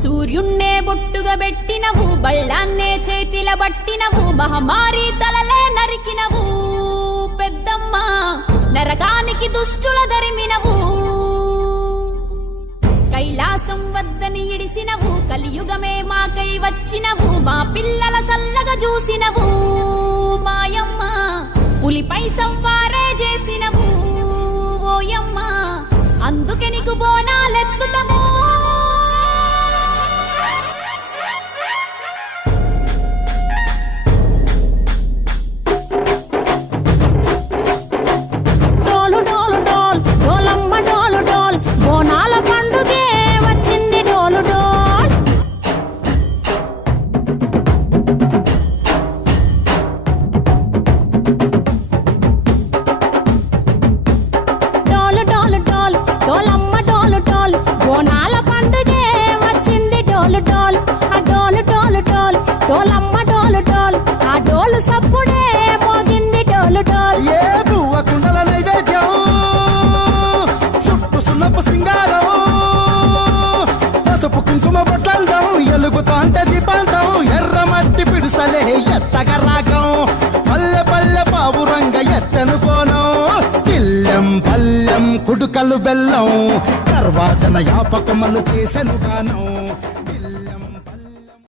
సూర్యున్నే బొట్టుగా పెట్టినవు, బళ్ళాన్నే చేతిల బట్టినవు, మహమారి తలలే నరికినవు పెద్దమ్మ, నరకానికి దుష్టుల దరిమినవు. కైలాసం వద్దని ఇడిసినవు, కలియుగమే మాకై వచ్చినవు, మా పిల్లల సల్లగా చూసినవు మాయమ్మ, పులిపై సవ్వారే చేసినవు ఓయమ్మ, అందుకే నీకు బోనాలెత్తుతము. ఎర్రమట్టి పిడుసలే ఎత్తగ రాగం, పల్లె పల్లె పావురంగ ఎత్తను కోనం, కిల్లెం పల్లెం కుడుకలు బెల్లం, తర్వాతన యాపకమలు చేసెను గానం.